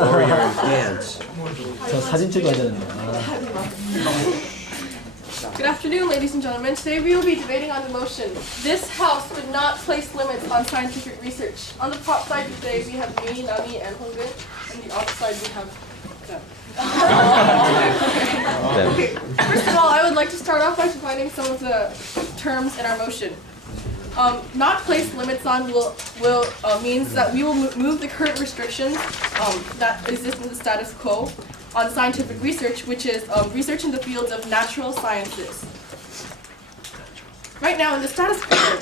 warrior dance. 저 사진 찍어야 되는데. Good afternoon, ladies and gentlemen. Today we will be debating on the motion, this House would not place limits on scientific research. On the prop side today we have me, Nami, and Honggun. On the off side we have them. Okay. First of all, I would like to start off by defining some of the terms in our motion. Not place limits on means that we will move the current restrictions that exist in the status quo on scientific research, which is research in the fields of natural sciences. Right now in the status quo,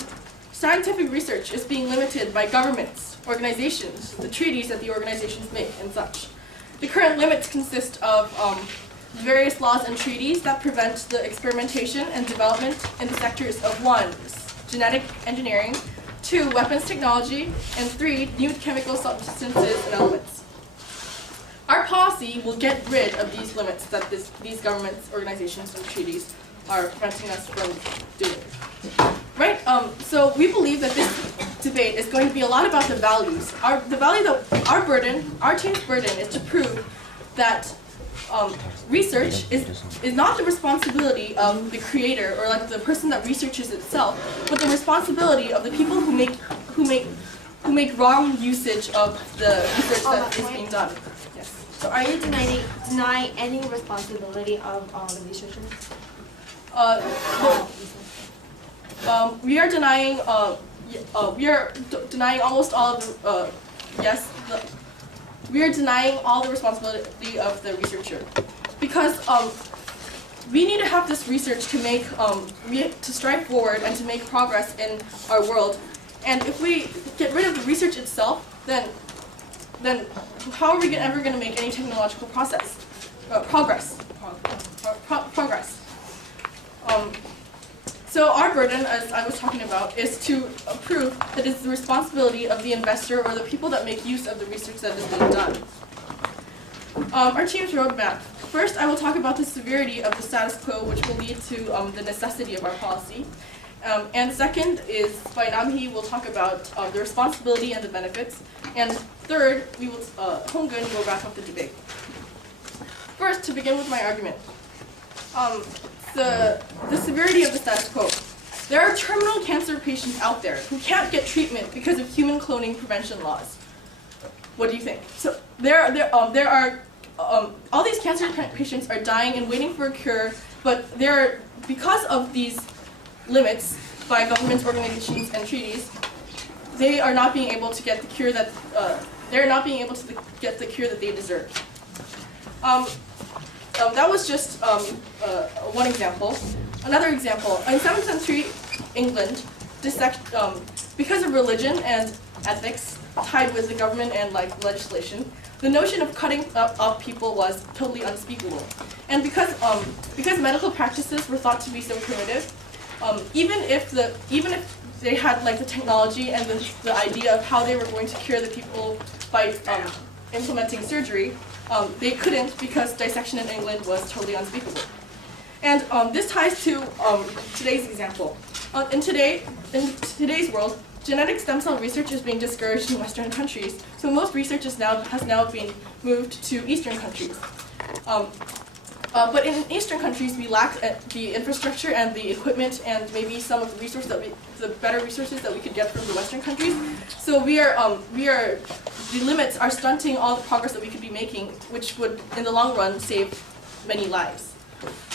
scientific research is being limited by governments, organizations, the treaties that the organizations make, and such. The current limits consist of various laws and treaties that prevent the experimentation and development in the sectors of 1, genetic engineering, 2, weapons technology, and 3, new chemical substances and elements. Our policy will get rid of these limits that these governments, organizations, and treaties are preventing us from doing. Right? So we believe that this debate is going to be a lot about the values. The value that our team's burden is to prove that research is not the responsibility of the creator or like the person that researches itself, but the responsibility of the people who make wrong usage of the research that is being done. Yes. So are you denying any responsibility of the researchers? We are denying. Denying almost all of the. We are denying all the responsibility of the researcher, because we need to have this research to make to strive forward and to make progress in our world. And if we get rid of the research itself, then how are we ever going to make any technological progress? So our burden, as I was talking about, is to prove that it's the responsibility of the investor or the people that make use of the research that is being done. Our team's roadmap. First, I will talk about the severity of the status quo, which will lead to the necessity of our policy. And second is, by Namhee, we'll talk about the responsibility and the benefits. And third, Honggun will wrap up the debate. First, to begin with my argument. The severity of the status quo. There are terminal cancer patients out there who can't get treatment because of human cloning prevention laws. What do you think? So there are all these cancer patients are dying and waiting for a cure, but because of these limits by governments, organizations, and treaties, they are not being able to get the cure that they deserve. That was just one example. Another example, in 7th century England, because of religion and ethics tied with the government and legislation, the notion of cutting up people was totally unspeakable. And because medical practices were thought to be so primitive, even if they had the technology and the idea of how they were going to cure the people by implementing surgery, they couldn't, because dissection in England was totally unspeakable. And this ties to today's example. In today's world, genetic stem cell research is being discouraged in Western countries, so most research has now been moved to Eastern countries. But in Eastern countries, we lack the infrastructure and the equipment and maybe some of the better resources that we could get from the Western countries. So the limits are stunting all the progress that we could be making, which would, in the long run, save many lives.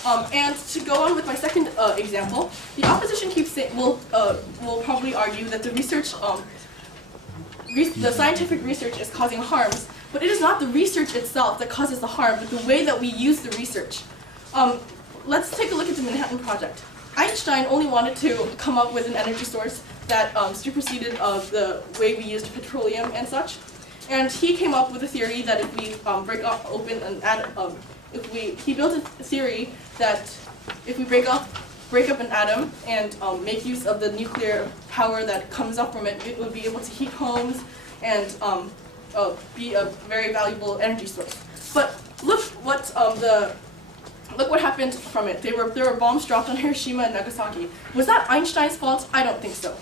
And to go on with my second example, the opposition will probably argue that the scientific research is causing harms. But it is not the research itself that causes the harm, but the way that we use the research. Let's take a look at the Manhattan Project. Einstein only wanted to come up with an energy source that superseded the way we used petroleum and such. And he came up with a theory that if we break up an atom, he built a theory that if we break up an atom and make use of the nuclear power that comes up from it, it would be able to heat homes and be a very valuable energy source. But look what happened from it. There were bombs dropped on Hiroshima and Nagasaki. Was that Einstein's fault? I don't think so.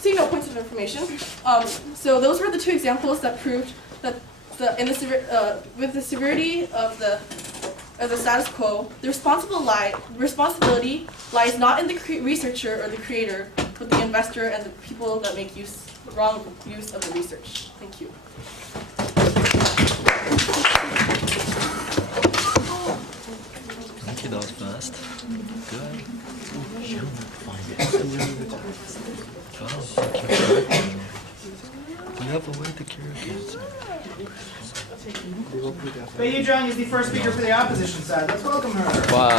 see no points of information. So those were the two examples that proved that with the severity of the status quo, the responsibility lies not in the researcher or the creator, but the investor and the people that make wrong use of the research. Thank you. Okay, that was fast. Good. We have a way to cure cancer. Bei Zhang is the first speaker for the opposition side. Let's welcome her. Wow.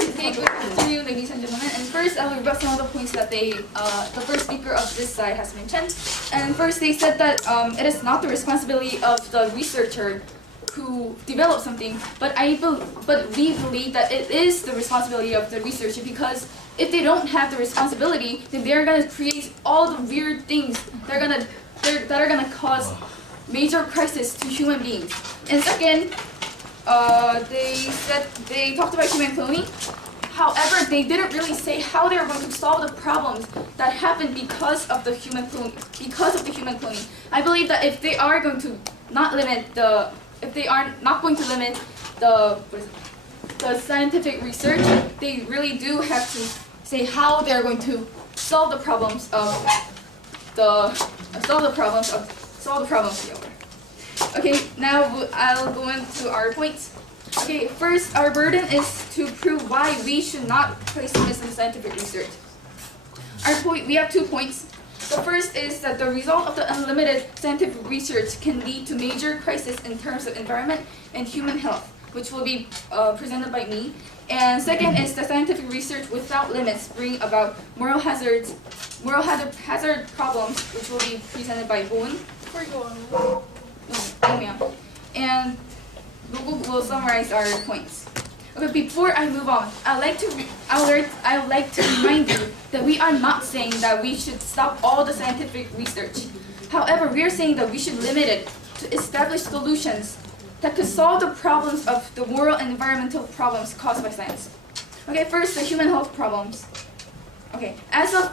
Okay, good afternoon, ladies and gentlemen. And first, I will rebut some of the points that the first speaker of this side has mentioned. And first, they said that it is not the responsibility of the researcher who developed something, but we believe that it is the responsibility of the researcher, because if they don't have the responsibility, then they're gonna create all the weird things that are gonna cause major crisis to human beings. And second, they talked about human cloning. However, they didn't really say how they were going to solve the problems that happened because of the human cloning. I believe that if they are going to not limit the scientific research, they really do have to say how they're going to solve the problems here. Okay, now I'll go into our points. Okay, first, our burden is to prove why we should not place limits in scientific research. We have 2 points. The first is that the result of the unlimited scientific research can lead to major crisis in terms of environment and human health, which will be presented by me. And second is that scientific research without limits bring about moral hazard problems, which will be presented by Daewon. And Google will summarize our points. Okay, before I move on, I'd like to remind you that we are not saying that we should stop all the scientific research. However, we are saying that we should limit it to establish solutions that could solve the problems of the moral and environmental problems caused by science. Okay, first, the human health problems. Okay, as of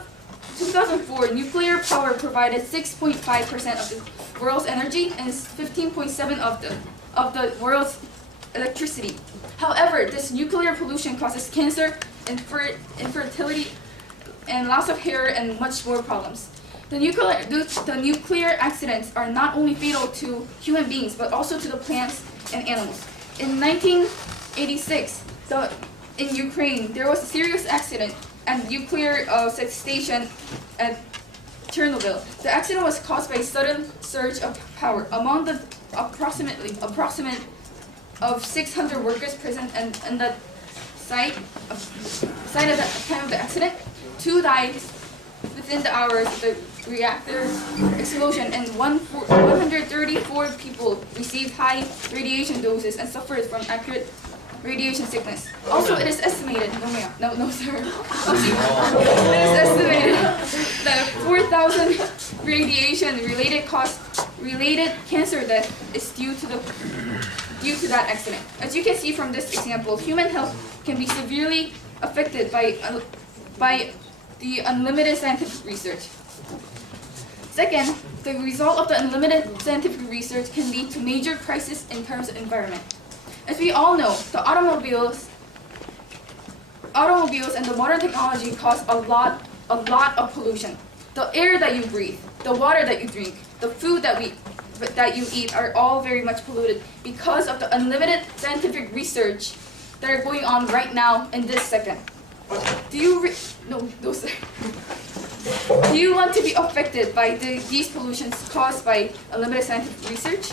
2004, nuclear power provided 6.5% of the world's energy and 15.7% of the world's electricity. However, this nuclear pollution causes cancer, infertility, and loss of hair, and much more problems. The nuclear accidents are not only fatal to human beings, but also to the plants and animals. In 1986, in Ukraine, there was a serious accident at the nuclear station at Chernobyl. The accident was caused by a sudden surge of power. Among the approximate of 600 workers present in the site at the time of the accident, 2 died within the hours of the reactor explosion, and 134 people received high radiation doses and suffered from acute radiation sickness. Also, it is estimated, no sir. It is estimated that 4,000 radiation-related cancer death is due to that accident. As you can see from this example, human health can be severely affected by the unlimited scientific research. Second, the result of the unlimited scientific research can lead to major crisis in terms of environment. As we all know, the automobiles and the modern technology cause a lot of pollution. The air that you breathe, the water that you drink, the food that you eat are all very much polluted because of the unlimited scientific research that are going on right now in this second. Do you sir. Do you want to be affected by these pollutions caused by unlimited scientific research?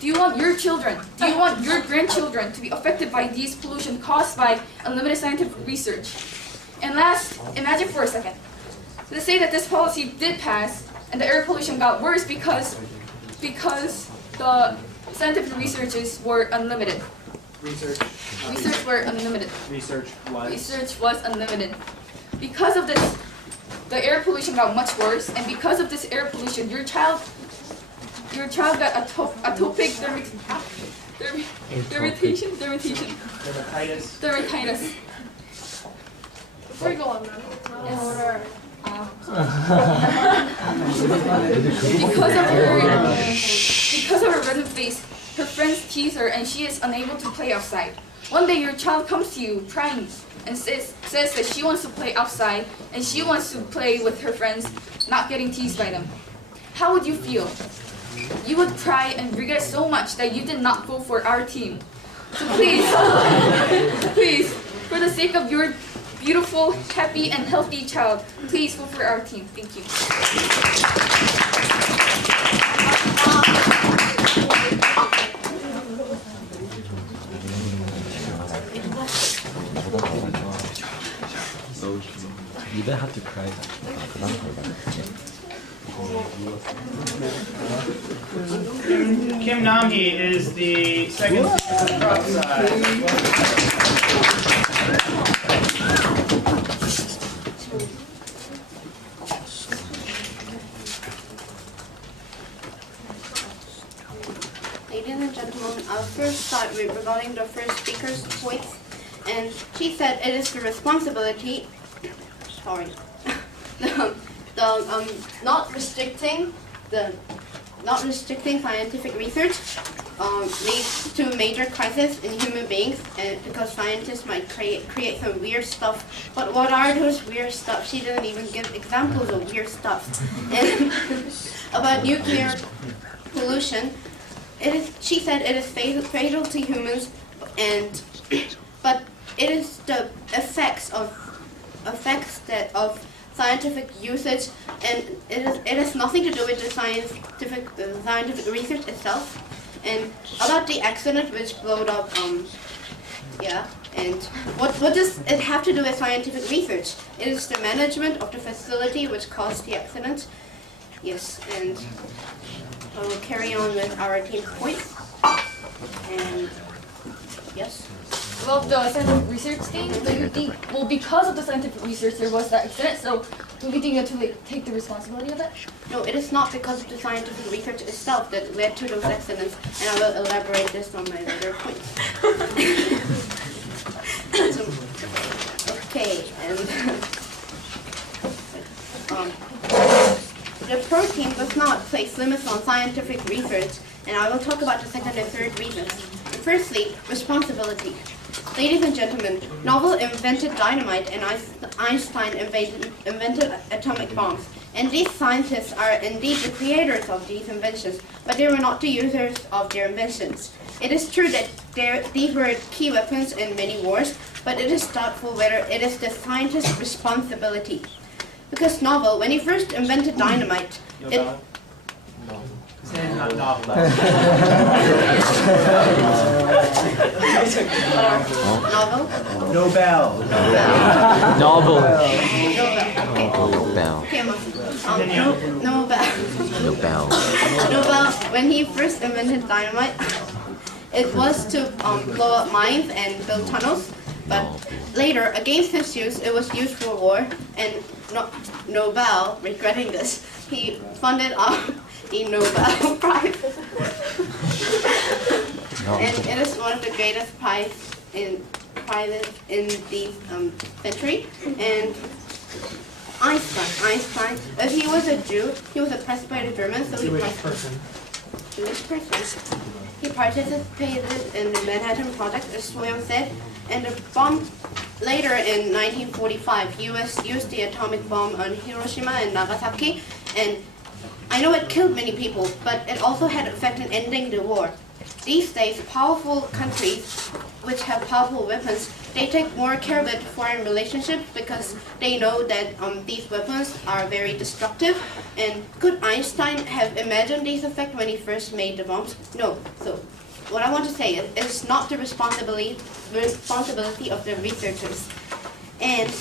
Do you want your children, do you want your grandchildren to be affected by these pollution caused by unlimited scientific research? And last, imagine for a second. Let's say that this policy did pass and the air pollution got worse because the scientific researches were unlimited. Research was unlimic. Because of this, the air pollution got much worse, and because of this air pollution, your child got atopic dermatitis. Before you go on, ma'am. In order, because of her reddened face, her friends tease her and she is unable to play outside. One day your child comes to you crying and says that she wants to play outside and she wants to play with her friends, not getting teased by them. How would you feel? You would cry and regret so much that you did not go for our team. So please, please, for the sake of your beautiful, happy, and healthy child, please vote for our team. Thank you. You don't have to cry. Kim Namhee is the second speaker for the prop side. Ladies and gentlemen, I'll first start with regarding the first speaker's points, and she said it is the responsibility, sorry, not restricting scientific research leads to a major crisis in human beings, and because scientists might create some weird stuff. But what are those weird stuff? She didn't even give examples of weird stuff. And about nuclear pollution, she said it is fatal to humans, but it is the effects of scientific usage, and it has nothing to do with the scientific research itself. And about the accident which blowed up, and what does it have to do with scientific research? It is the management of the facility which caused the accident. Yes, and I will carry on with our team points. And yes. About the scientific research thing, do you think, well, because of the scientific research there was that accident, so do you think you have to take the responsibility of it? No, it is not because of the scientific research itself that led to those accidents, and I will elaborate this on my later points. Okay, and the pro team does not place limits on scientific research, and I will talk about the second and third reasons. Firstly, responsibility. Ladies and gentlemen, Novel invented dynamite and Einstein invented atomic bombs. And these scientists are indeed the creators of these inventions, but they were not the users of their inventions. It is true that these were key weapons in many wars, but it is doubtful whether it is the scientist's responsibility. Because Novel, when he first invented dynamite, Not novel. Novel? Nobel. Novel. Nobel. Okay, Nobel. Nobel, when he first invented dynamite, it was to blow up mines and build tunnels. But later, against his use, it was used for war. And Nobel, regretting this, he funded the Nobel Prize. And it is one of the greatest prizes in the century. And Einstein, as he was a Jew, he was oppressed by the Germans, so Jewish person. He participated in the Manhattan Project, as William said, and the bomb. Later in 1945, U.S. used the atomic bomb on Hiroshima and Nagasaki, and I know it killed many people, but it also had effect in ending the war. These days, powerful countries which have powerful weapons, they take more care with foreign relationships because they know that these weapons are very destructive. And could Einstein have imagined these effects when he first made the bombs? No. So what I want to say is it's not the responsibility of the researchers. And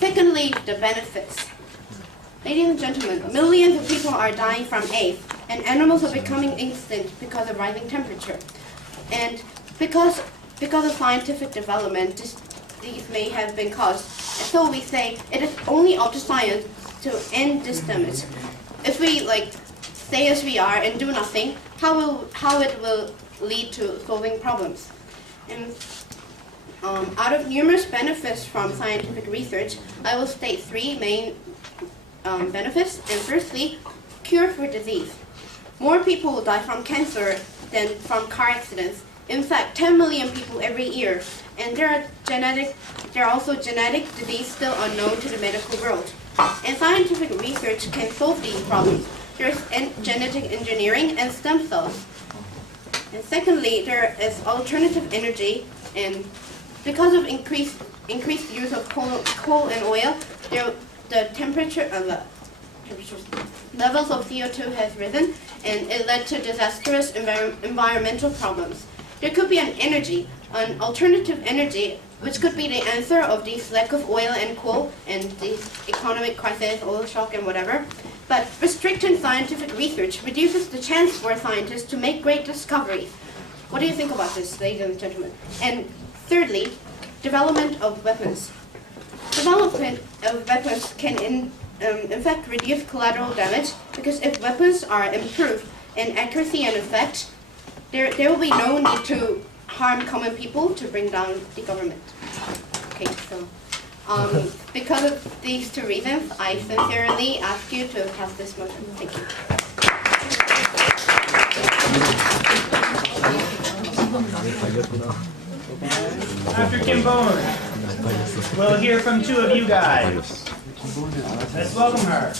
secondly, the benefits. Ladies and gentlemen, millions of people are dying from AIDS, and animals are becoming extinct because of rising temperature. And because of scientific development, these may have been caused. And so we say it is only up to science to end this damage. If we stay as we are and do nothing, how it will lead to solving problems. And Out of numerous benefits from scientific research, I will state three main benefits. And firstly, cure for disease. More people will die from cancer than from car accidents. In fact, 10 million people every year. And there are also genetic diseases still unknown to the medical world. And scientific research can solve these problems. There's genetic engineering and stem cells. And secondly, there is alternative energy, and because of increased use of coal and oil, the levels of CO2 has risen, and it led to disastrous environmental problems. There could be an alternative energy, which could be the answer of this lack of oil and coal and this economic crisis, oil shock and whatever. But restricting scientific research reduces the chance for scientists to make great discoveries. What do you think about this, ladies and gentlemen? And thirdly, development of weapons. Development of weapons can in fact reduce collateral damage, because if weapons are improved in accuracy and effect, there will be no need to harm common people to bring down the government. Okay, so because of these two reasons, I sincerely ask you to pass this motion. Thank you. After Kim Bowen, we'll hear from two of you guys. Let's welcome her.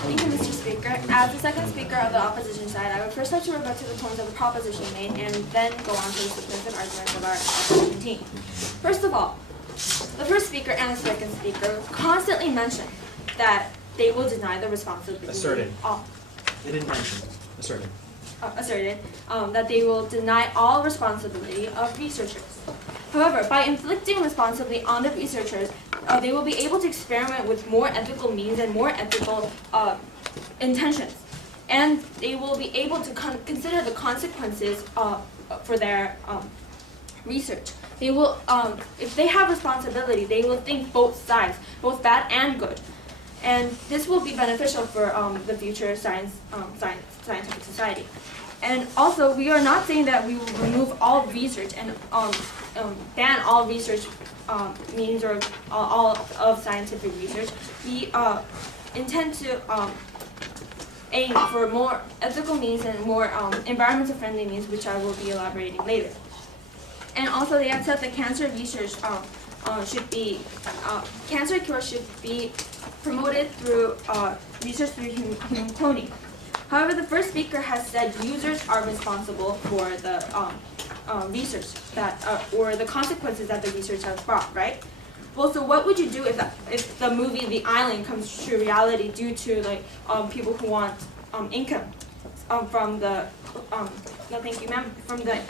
Thank you, Mr. Speaker. As the second speaker of the opposition side, I would first like to rebut to the points of the proposition made and then go on to the significant arguments of our opposition team. First of all, the first speaker and the second speaker constantly mention that they will deny the responsibility. Asserted. They didn't mention. Asserted. Asserted that they will deny all responsibility of researchers. However, by inflicting responsibility on the researchers, they will be able to experiment with more ethical means and more ethical intentions. And they will be able to consider the consequences for their research. They will, if they have responsibility, they will think both sides, both bad and good. And this will be beneficial for the future scientific society. And also, we are not saying that we will remove all research and ban all research means or all of scientific research. We intend to aim for more ethical means and more environmental friendly means, which I will be elaborating later. And also, they have said that cancer research should be cancer cure should be promoted through research through human cloning. However, the first speaker has said users are responsible for the research that or the consequences that the research has brought, right? Well, so what would you do if the movie The Island comes to reality due to like people who want income from the thank you, ma'am, from the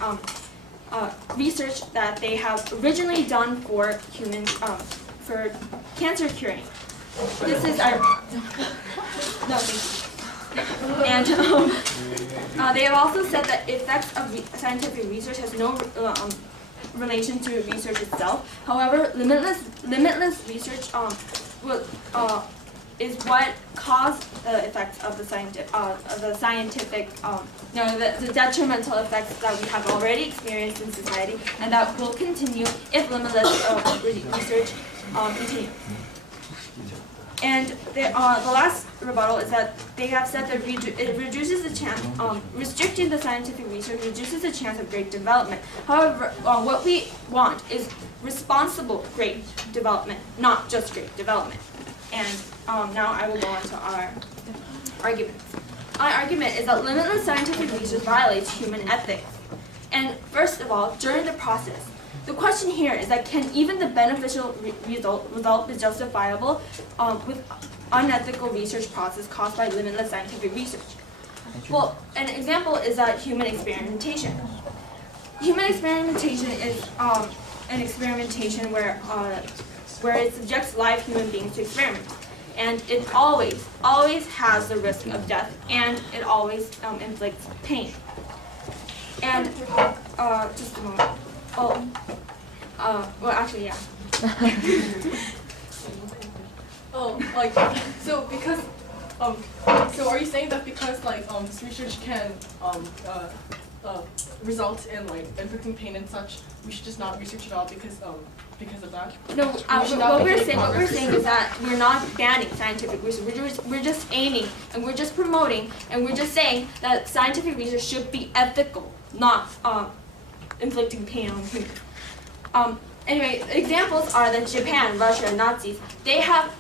research that they have originally done for human for cancer curing? This is our no, thank you. And they have also said that effects of scientific research has no relation to research itself. However, limitless research is what caused the effects of the scientific, the detrimental effects that we have already experienced in society, and that will continue if limitless research continues. And the last rebuttal is that they have said that it reduces the chance, restricting the scientific research reduces the chance of great development. However, what we want is responsible great development, not just great development. And now I will go on to our arguments. Our argument is that limitless scientific research violates human ethics. And first of all, during the process, the question here is that can even the beneficial result be justifiable with unethical research process caused by limitless scientific research? Well, an example is that human experimentation. Human experimentation is an experimentation where it subjects live human beings to experiments. And it always has the risk of death, and it always inflicts pain. And just a moment. Well, actually, yeah. So because, so are you saying that because this research can result in like inflicting pain and such, we should just not research at all because of that. No, should not what make we're any saying progress. is that we're not banning scientific research. We're just aiming and we're just promoting and we're just saying that scientific research should be ethical, not inflicting pain on humans. Anyway, examples are that Japan, Russia, and Nazis, they have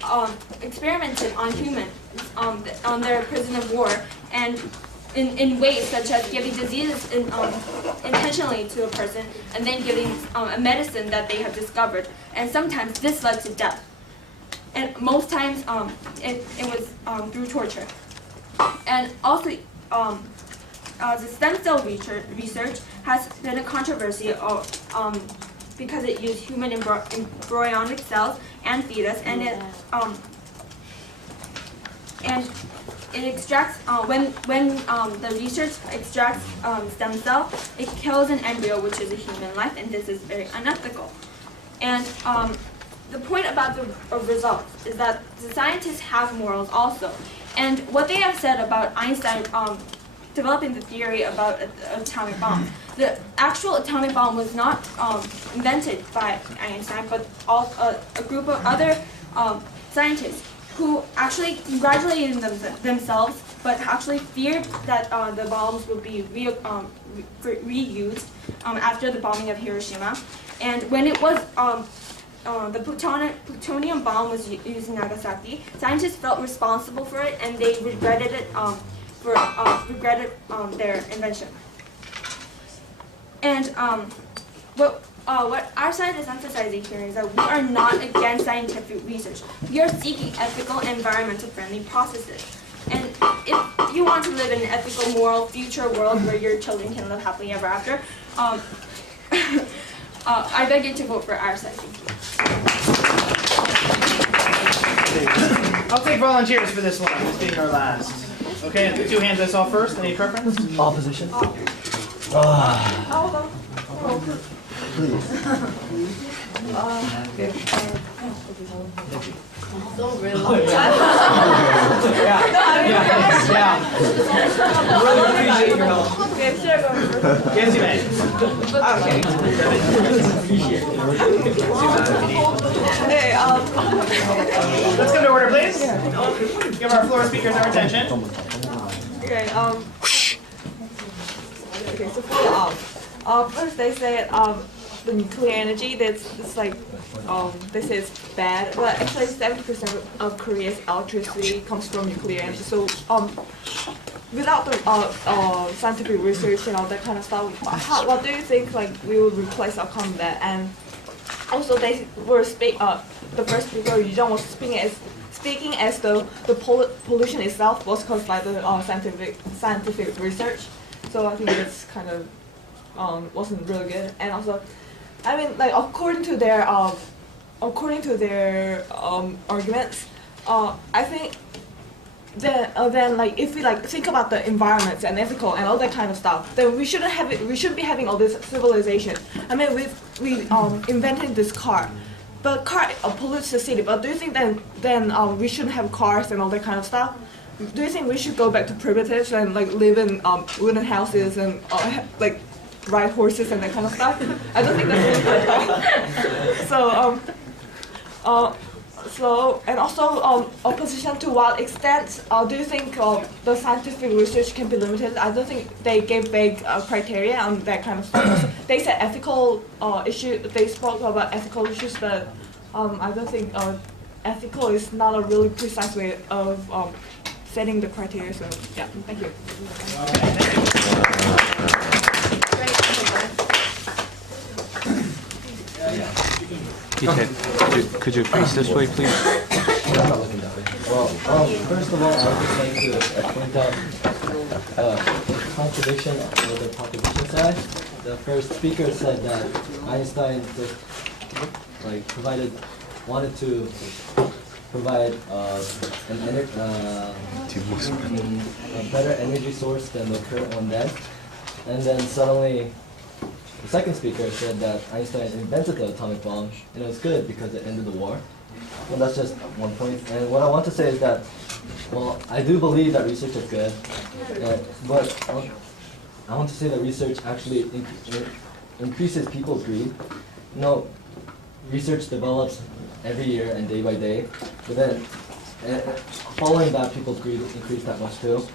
experimented on humans on their prisoner of war, and in ways such as giving diseases intentionally to a person and then giving a medicine that they have discovered. And sometimes this led to death. And most times it was through torture. And also the stem cell research has been a controversy because it used human embryonic cells and fetus, and it extracts when the research extracts stem cell, it kills an embryo, which is a human life, and this is very unethical. And the point about the results is that the scientists have morals also, and what they have said about Einstein developing the theory about atomic bombs. The actual atomic bomb was not invented by Einstein, but a group of other scientists who actually congratulated themselves, but actually feared that the bombs would be reused after the bombing of Hiroshima. And when it was the plutonium bomb was used in Nagasaki, scientists felt responsible for it, and they regretted it. Regretted their invention. And what our side is emphasizing here is that we are not against scientific research. We are seeking ethical and environmental friendly processes. And if you want to live in an ethical, moral, future world where your children can live happily ever after, I beg you to vote for our side. I'll take volunteers for this one, this being our last. Okay, the two hands I saw first. Any preference? Opposition? So really. Really appreciate your help. Yes, you may. Let's come to order, please. Give our floor speakers our attention. Okay, so first they said the nuclear energy, that's like, they say it's bad, but actually 70% of Korea's electricity comes from nuclear energy. So without the scientific research and all that kind of stuff, what do you think like we will replace or combat? And also they were the first speaker, Yujong, was speaking as though the pollution itself was caused by the scientific research. So I think that's kind of wasn't really good. And also, I mean, like according to their arguments, I think then like if we like think about the environment and ethical and all that kind of stuff, then we shouldn't be having all this civilization. I mean, we invented this car. But car pollutes the city. But do you think then we shouldn't have cars and all that kind of stuff? Do you think we should go back to primitives and like live in wooden houses and like ride horses and that kind of stuff? I don't think that's really good. So and also opposition to what extent do you think the scientific research can be limited? I don't think they gave vague criteria on that kind of stuff. They said ethical issues. They spoke about ethical issues, but I don't think ethical is not a really precise way of setting the criteria. So yeah, thank you. Okay. Could you face this way, please? Well, first of all, I would just like to point out the contradiction with the proposition side. The first speaker said that Einstein just, wanted to provide a better energy source than the current one then, and then suddenly the second speaker said that Einstein invented the atomic bomb, and it was good because it ended the war. Well, that's just one point. And what I want to say is that, well, I do believe that research is good, but I want to say that research actually increases people's greed. You know, research develops every year and day by day, but then following that, people's greed increase that much too.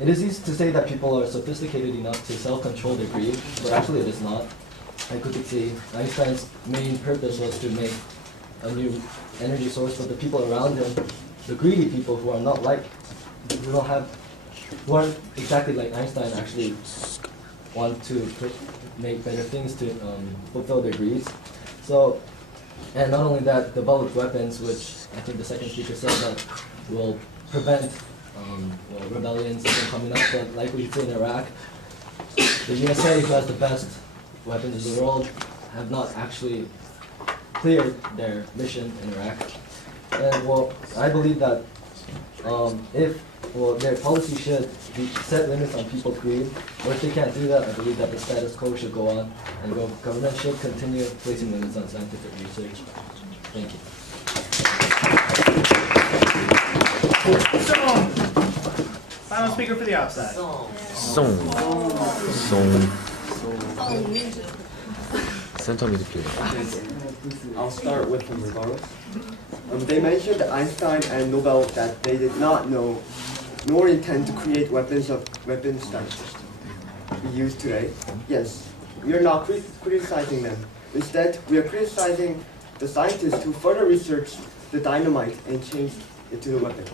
It is easy to say that people are sophisticated enough to self-control their greed, but actually it is not. I could see Einstein's main purpose was to make a new energy source, but the people around him, the greedy people who are not like, who aren't exactly like Einstein, actually want to make better things to fulfill their greeds. So, and not only that, developed weapons, which I think the second speaker said that will prevent rebellions from coming up, but like we see in Iraq, the USA, who has the best weapons in the world, have not actually cleared their mission in Iraq. And well, I believe that their policy should set limits on people's greed, or if they can't do that, I believe that the status quo should go on, and the government should continue placing limits on scientific research. Thank you. So, final speaker for the outside. Song. Center midfielder. I'll start with the rebuttals. They mentioned Einstein and Nobel that they did not know nor intend to create weapons that we use today. Yes, we are not criticizing them. Instead, we are criticizing the scientists who further researched the dynamite and changed it to the weapon.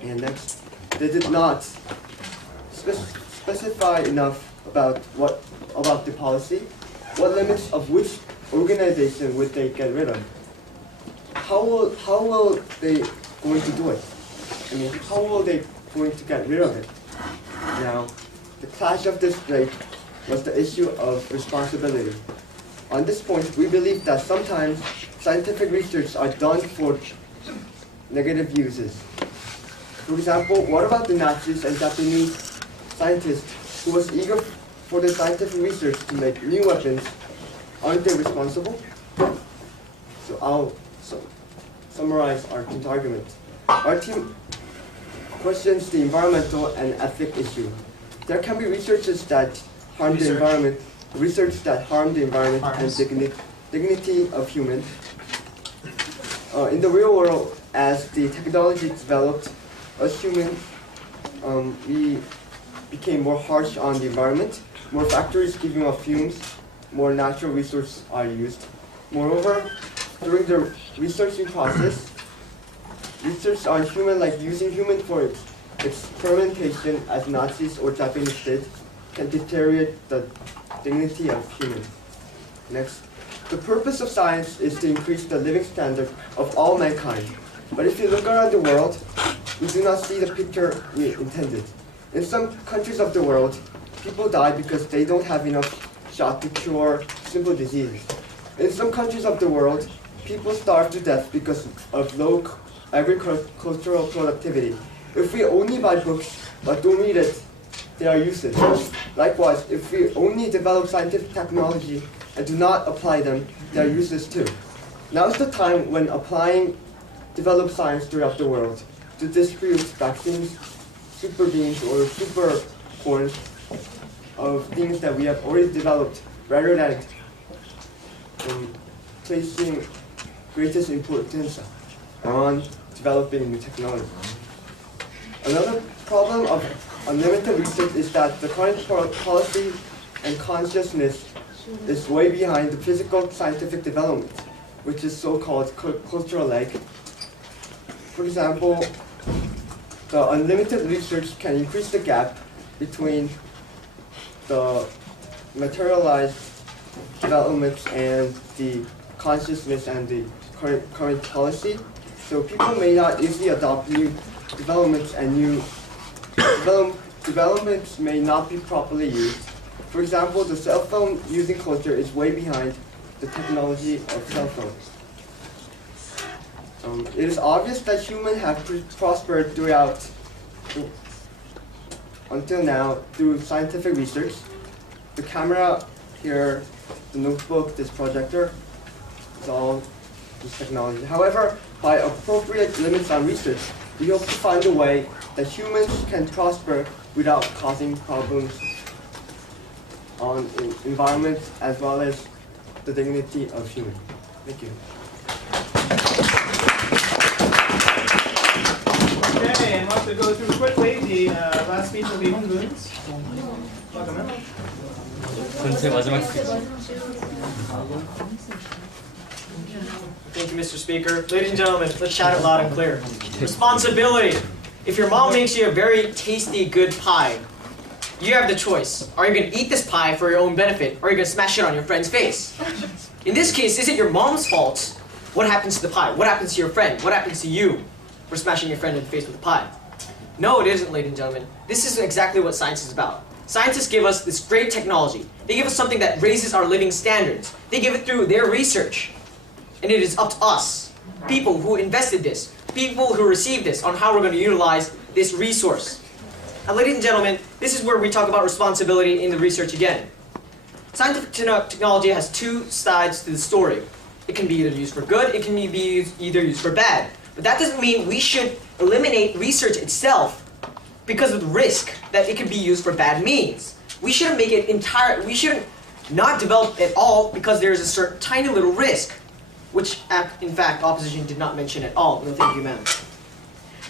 And next, they did not specify enough about the policy. What limits of which organization would they get rid of? How will they going to do it? I mean, how will they going to get rid of it? Now, the clash of this debate was the issue of responsibility. On this point, we believe that sometimes scientific research are done for negative uses. For example, what about the Nazis and Japanese scientists who was eager for the scientific research to make new weapons? Aren't they responsible? So I'll summarize our team's argument. Our team questions the environmental and ethic issue. There can be researches that harm the environment, and dignity of humans. In the real world, as the technology developed, as humans, we became more harsh on the environment. More factories giving off fumes, more natural resources are used. Moreover, during the researching process, research on human, like using human for experimentation as Nazis or Japanese did, can deteriorate the dignity of humans. Next, the purpose of science is to increase the living standard of all mankind. But if you look around the world, we do not see the picture we intended. In some countries of the world, people die because they don't have enough shot to cure simple diseases. In some countries of the world, people starve to death because of low agricultural productivity. If we only buy books but don't read it, they are useless. Likewise, if we only develop scientific technology and do not apply them, they are useless too. Now is the time when applying developed science throughout the world to distribute vaccines, super beams, or super horns of things that we have already developed, rather than placing greatest importance on developing new technology. Another problem of unlimited research is that the current policy and consciousness is way behind the physical scientific development, which is so-called cultural lag. For example, the unlimited research can increase the gap between the materialized developments and the consciousness and the current policy. So people may not easily adopt new developments, and new developments may not be properly used. For example, the cell phone using culture is way behind the technology of cell phones. It is obvious that humans have prospered throughout until now through scientific research. The camera here, the notebook, this projector, it's all this technology. However, by appropriate limits on research, we hope to find a way that humans can prosper without causing problems on environment as well as the dignity of human. Thank you. Okay, and we'll have to go through quickly. The last speech will be Honggun's. Welcome in. Thank you, Mr. Speaker. Ladies and gentlemen, let's shout it loud and clear. Responsibility. If your mom makes you a very tasty, good pie, you have the choice. Are you going to eat this pie for your own benefit, or are you going to smash it on your friend's face? In this case, is it your mom's fault? What happens to the pie? What happens to your friend? What happens to you for smashing your friend in the face with a pie? No, it isn't, ladies and gentlemen. This is exactly what science is about. Scientists give us this great technology. They give us something that raises our living standards. They give it through their research. And it is up to us, people who invested this, people who received this, on how we're going to utilize this resource. Now, ladies and gentlemen, this is where we talk about responsibility in the research again. Scientific technology has two sides to the story. It can be either used for good, it can be either used for bad. But that doesn't mean we should eliminate research itself because of the risk that it could be used for bad means. We shouldn't make it we shouldn't not develop at all because there is a certain tiny little risk, which in fact opposition did not mention at all. No, thank you, ma'am.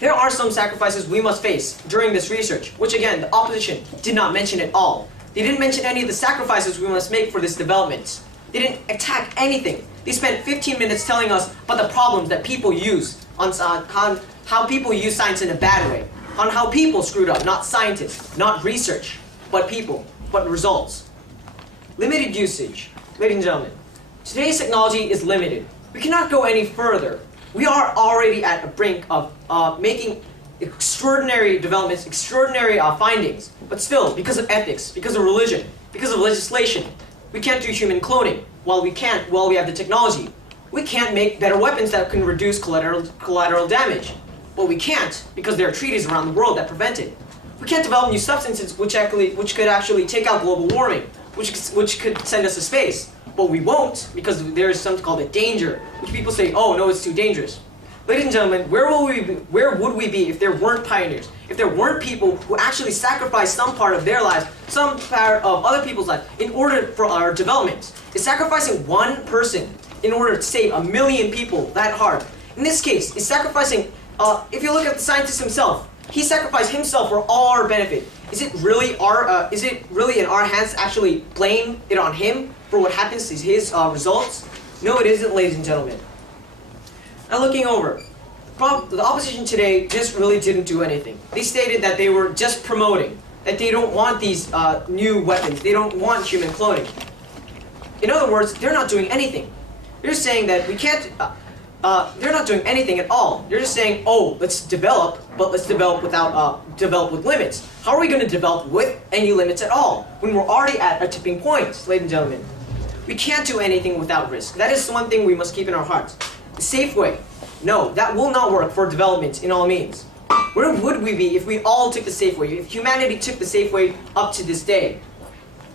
There are some sacrifices we must face during this research, which again, the opposition did not mention at all. They didn't mention any of the sacrifices we must make for this development. They didn't attack anything. They spent 15 minutes telling us about the problems that people use on how people use science in a bad way, on how people screwed up, not scientists, not research, but people, but results. Limited usage. Ladies and gentlemen, today's technology is limited. We cannot go any further. We are already at the brink of making extraordinary developments, extraordinary findings. But still, because of ethics, because of religion, because of legislation, we can't do human cloning. While we have the technology. We can't make better weapons that can reduce collateral damage. Well, we can't because there are treaties around the world that prevent it. We can't develop new substances which could actually take out global warming, which could send us to space. But we won't because there is something called a danger, which people say, oh no, it's too dangerous. Ladies and gentlemen, where would we be if there weren't pioneers? If there weren't people who actually sacrificed some part of their lives, some part of other people's lives, in order for our development? Is sacrificing one person in order to save 1 million people that hard? In this case, is sacrificing, if you look at the scientist himself, he sacrificed himself for all our benefit. Is it really in our hands to actually blame it on him for what happens to his results? No, it isn't, ladies and gentlemen. Now looking over, the opposition today just really didn't do anything. They stated that they were just promoting, that they don't want these new weapons, they don't want human cloning. In other words, they're not doing anything. They're saying that we can't, they're not doing anything at all. They're just saying, oh, let's develop, but let's develop with limits. How are we going to develop with any limits at all, when we're already at a tipping point, ladies and gentlemen? We can't do anything without risk. That is one thing we must keep in our hearts. The safe way. No, that will not work for development in all means. Where would we be if we all took the safe way? If humanity took the safe way up to this day?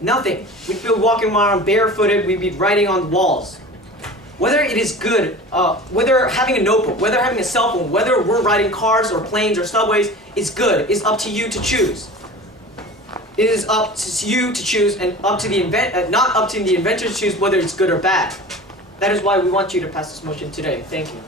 Nothing. We'd be walking around barefooted, we'd be writing on the walls. Whether it is good, whether having a notebook, whether having a cell phone, whether we're riding cars or planes or subways is good, is up to you to choose. It is up to you to choose and up to the not up to the inventor to choose whether it's good or bad. That is why we want you to pass this motion today. Thank you.